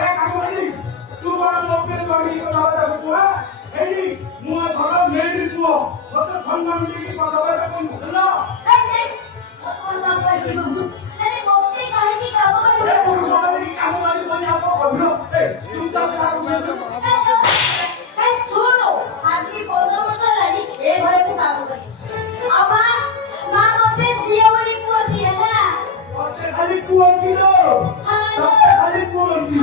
এক আমি তুই বড় লোকের বাড়ি কথা বলছিস এই মুই ঘর মেয়ে তুই কত সম্মান দিয়ে কথা বলে কোন না এই দেখ কোন সম্মান কি আরে মুক্তি কাহিনী কাবল এই পুরুষালি কামনালি বলি আপো কইলো এই চিন্তা করে এই শুনো আজকে 15 বছর লাগি এই ঘরে মু কাম করি আমার মা মতে ঝিয়ে বলি কোতি হেলা ওতে খালি কুয়ন্তিলো ওতে খালি কুয়ন্তি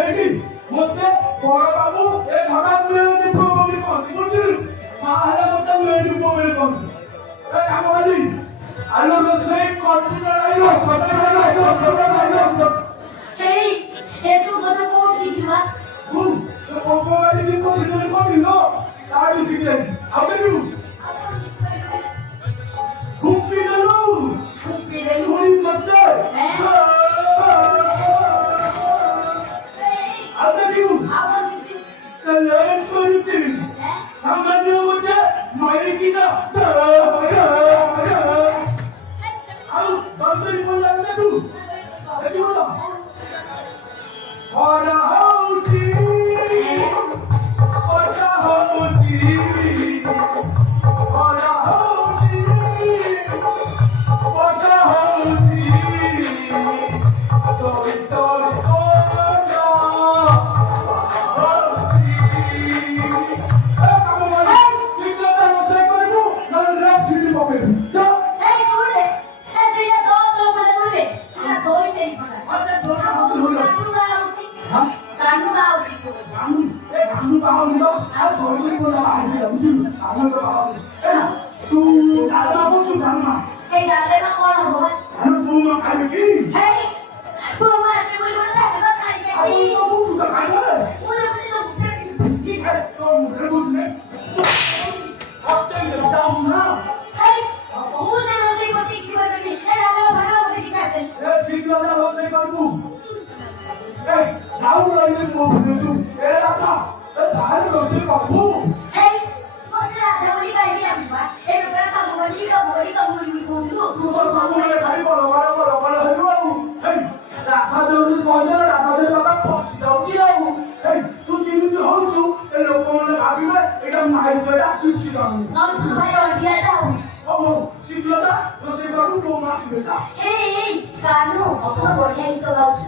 এই মতে বড় বাবু এই ভাগাত মেয়ে দেখো বলি কোতি বুঝলি মা হলে মতে মেয়ে দেখো বলি কোতি এই কামনালি আলো রসই কন্টিনিউয়ার আইলো এই এসব কথা কোন শিখিবা হুম তো কোপালি দি কোদিনো তাই শিখলে আবে দিউ খুবই জানো খুবই দেই তুই মতে আবে দিউ আবার শিখি তাহলে শুনতি সামান্য মতে মাইরে কিনা আউ বান্দরি বললা না তুই এই বলো ওরা হউছি ওরা হউছি ওরা হউছি ওরা হউছি তোর তোর কোনা হউছি এ কামমাই চিন্তা না করবো না রাখছি দিবকে যা এই শুনে এই যে তো বলে বলে না কই দেই বলা আরে তোরা হলো হ্যাঁ কানু আউছি কানু এ কানু পাও দিও আর ধরে কোনা আইবি বুঝলি আমার তো পাও তুই দাদা বলছু জানা এই দালে না কোন হবে আর তুই মা খাইবি কি এই তোমার এত বলি বলে দাদা খাইবে আর কি তো মুখ তো খাইবে ওরে বলি তো ঠিক আছে তো মুখে বুঝলে আপনি যাও না এই মুজে রোজে করতে কি করে নি এই দালে ভালো হবে কি আছে এ ঠিক লাগা রোজে করবো এই যাও রইলে মুখে তুই এ দাদা এ ধারে রোজে করবো এই মুজে রাধা বলি গাইলি আমি বা এই লোকের কাম বলি বন্ধু তুই সামনে খালি বড় হইলো এই রাখা দেউলি কইলে রাখা দে বাবা যাউছি আউ এই তুই যেମିତି হউଛୁ ଏ ଲୋକମାନେ ଭାବିବେ ଏଇଟା ମାଇସଟା କିଛି କାମ নন তো ভাই অডিয়া দাও ହଉ ଶିଖିଲଟା ରୋଷେଇ କରୁ ମୋ ମା ଶିଖେଇଲା এই কানু কত বড়িয়া গীত গাউছ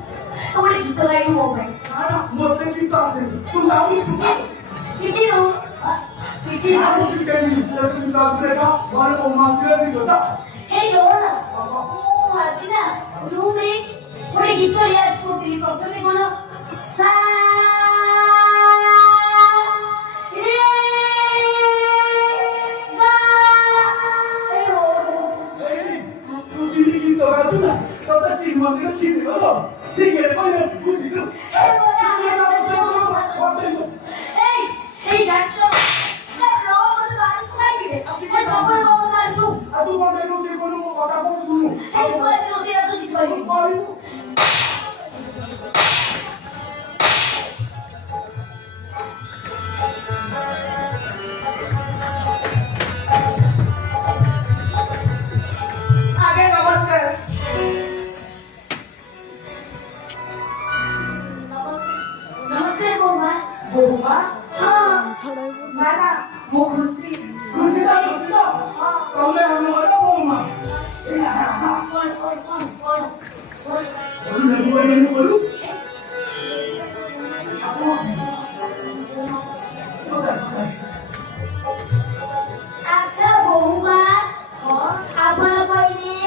তোরে গীত গাইবো মোবাইল ନା ନା ମୋତେ ଗୀତ ଆସେନି ତୁ ଯାଉନି শিখি দো শিখি ଆଉ দো ଶିଖେଇନି ତୁ ଯାଉଥିଲେ ଏକା ଘରେ ମୋ ମା ଶିଖେଇଲା এই লোন ও আজি না রুমে ওরে গীত ইয়াদ করতেলি প্রথমে কোন সা রে গা এই ও ଏଇ ତୁ ଯଦି ଗୀତ ଗାଉଛୁ ନା ତତେ ଶ୍ରୀମନ୍ଦିର କିଣି ଗଲ ଶିଖେଇ କହିଲେ ବୁଝିଲୁ এই বলে এই এই ডাক্তার এই রোজ বাড়ি শুনাই দিবে এই সবরে রোজ না তু ଆଉ ତୁ କଣ ରୋଷେଇ କଲୁ ମୋ କଥା କଣ ଶୁଣୁ এই বলে রোজ আসু দিছ କହିବୁ আগে নমস্কার নমস্কার বৌমা বৌমা হ্যাঁ মারা মো খুশি খুশিটা ତମେ ଆମର ବୋଉମା କରୁ আচ্ছা বৌমা ଆପଣ କହିଲେ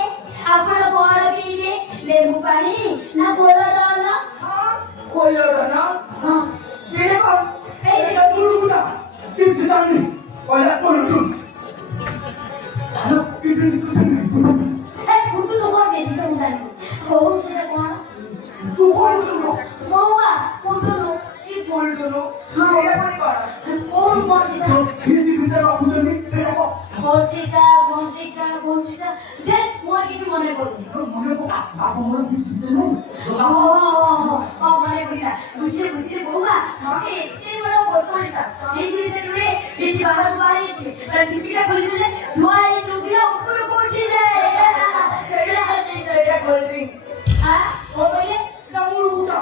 ଆପଣ କଣ ପିଇବେ ଲେମ୍ବୁ ପାଣି ନା ଗୋଳ ଡଲ কইলো না ହଁ সেটা কোন এই ଏଇଟା ପୁରୁକୁଟା କିଛି ଜାଣିନି କହିଲା ପୁରୁକୁ এই ফুটু লোক বেশি তো জানি বউ সেটা কোন ତୁ କଣ କରୁ বৌমা ফুটু লোক কি বললো সেটা কোন করা কোন বঞ্চিতা ଫ୍ରିଜ ଭିତରେ ରଖୁଛନ୍ତି ସେଇଟା বঞ্চিতা দেখ মোর কিছু মনে পড়ুনি ମନେ ପକା ବାପ ମୋର କିଛି ନାହିଁ মনে পড়িলা বুঝলে বৌমা আমাকে এতে বড় বর্তমানটা এই ভিতরে বেশি বাহার বাড়িয়েছে তার টিপিটা খুলে দিলে ধোয়া এই চুকিটা উপরে পড়ছে যায় সেটা কোল্ড ড্রিঙ্কস হ্যাঁ ও বলে এটা পুরুকুটা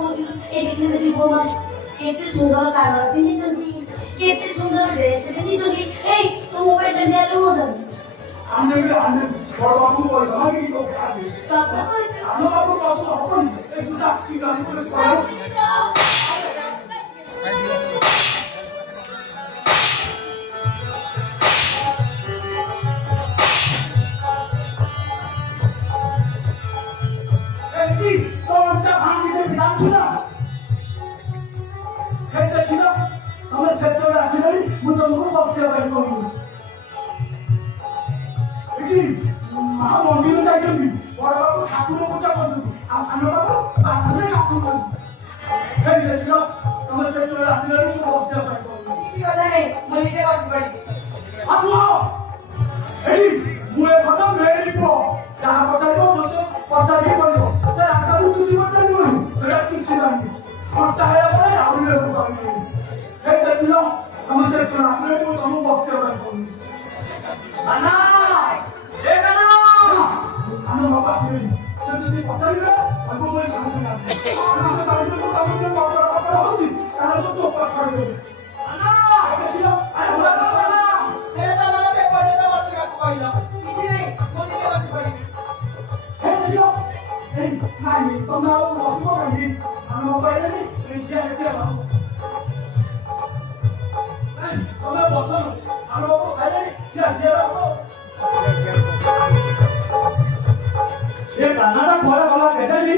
ଏଠି ଦେଖି ବୋମା କେତେ ସୁନ୍ଦର କାରଣ ପିନ୍ଧିଛନ୍ତି କେତେ ସୁନ୍ଦର ଡ୍ରେସ୍ ପିନ୍ଧିଛନ୍ତି ଏଇ ତୋ ମୋବାଇଲଟା ନେଲେ ହୁଅନ୍ତାନି ଆମେ ବଡ଼ ବାବୁ ପଇସା ମାଗିକି ତ ଖାଆନ୍ତି ବାପା କହିଛୁ ଆମ ବାବୁ କଷ୍ଟ ହବନି এই দুটা কি গাড়ি করে এই তোরটা ভাঙিতে জানছ না সেটা ছিল আমরা সেটা আসলে ମୁଁ ତମକୁ ବକ୍ସିବା ପାଇଁ କହୁଛି ଏଠି ମା ମନ୍ଦିର ଯାଇଛନ୍ତି ବଡ଼ ବାବୁ ଠାକୁର ପୂଜା କରୁଛନ୍ତି ଆଉ ସାନ ବାବୁ ବାହାରେ ଠାକୁର କରୁଛନ୍ତି এই ଦେଖିଲ ତମେ ସେତେବେଳେ ଆସିଲେ ମୁଁ ବକ୍ସିବା ପାଇଁ କହୁଛି କିଛି କଥା ନାହିଁ ମୁଁ ନିଜେ ବସି ପଡ଼ିବି ଆସୁଅ ଏଠି ମୁଁ ଏ କଥା ମେରି ପୁଅ ଯାହା ପଚାରିବ ମୋତେ ପଚାରିକି କହିବ ସେ ଆଗରୁ ଚୁଟି ପଚାରିବନି ସେଟା କିଛି ନାହିଁ କଷ୍ଟ ହେଲା ପରେ ଆହୁରି ଲୋକ କହିବେ এই ଦେଖିଲ ତମେ ସେତେବେଳେ ଆସିଲେ ମୁଁ ତମକୁ ବକ୍ସିବା ପାଇଁ କହୁଛି କାହ୍ନା ଏ କାହ୍ନା ଆମ ବାବା ଆସିବେନି ସେ ଯଦି ପଚାରିବେ ତାଙ୍କୁ ମୁଁ ସାଙ୍ଗେ ସାଙ୍ଗେ ଆସିବି ତମକୁ ପଚରା ହଉଛି ତାହେଲେ ତ ତୋ ପାଖ ଛାଡ଼ିଦେବେ କାହ୍ନା ଦେଖିଲ ଆରେ ଭଲ କାହ୍ନା ସେ ତ ମୋତେ ପର୍ଯ୍ୟନ୍ତ ବସିବାକୁ କହିଲ କିଛି ନାହିଁ ମୁଁ ନିଜେ ବସି ପଡ଼ିବି এই ଦେଖିଲ এই ନାଇଁ ତମେ ଆଉ ବସିବ କାହିଁକି ଆମ ମୋବାଇଲରେ ନିଜେ ଏତେ ତମେ ବସ ଆମ ଖାଇଲେଣି ଏ କାନାଡ଼ା କୁଆଡ଼େ ଗଲା କେଜାଣି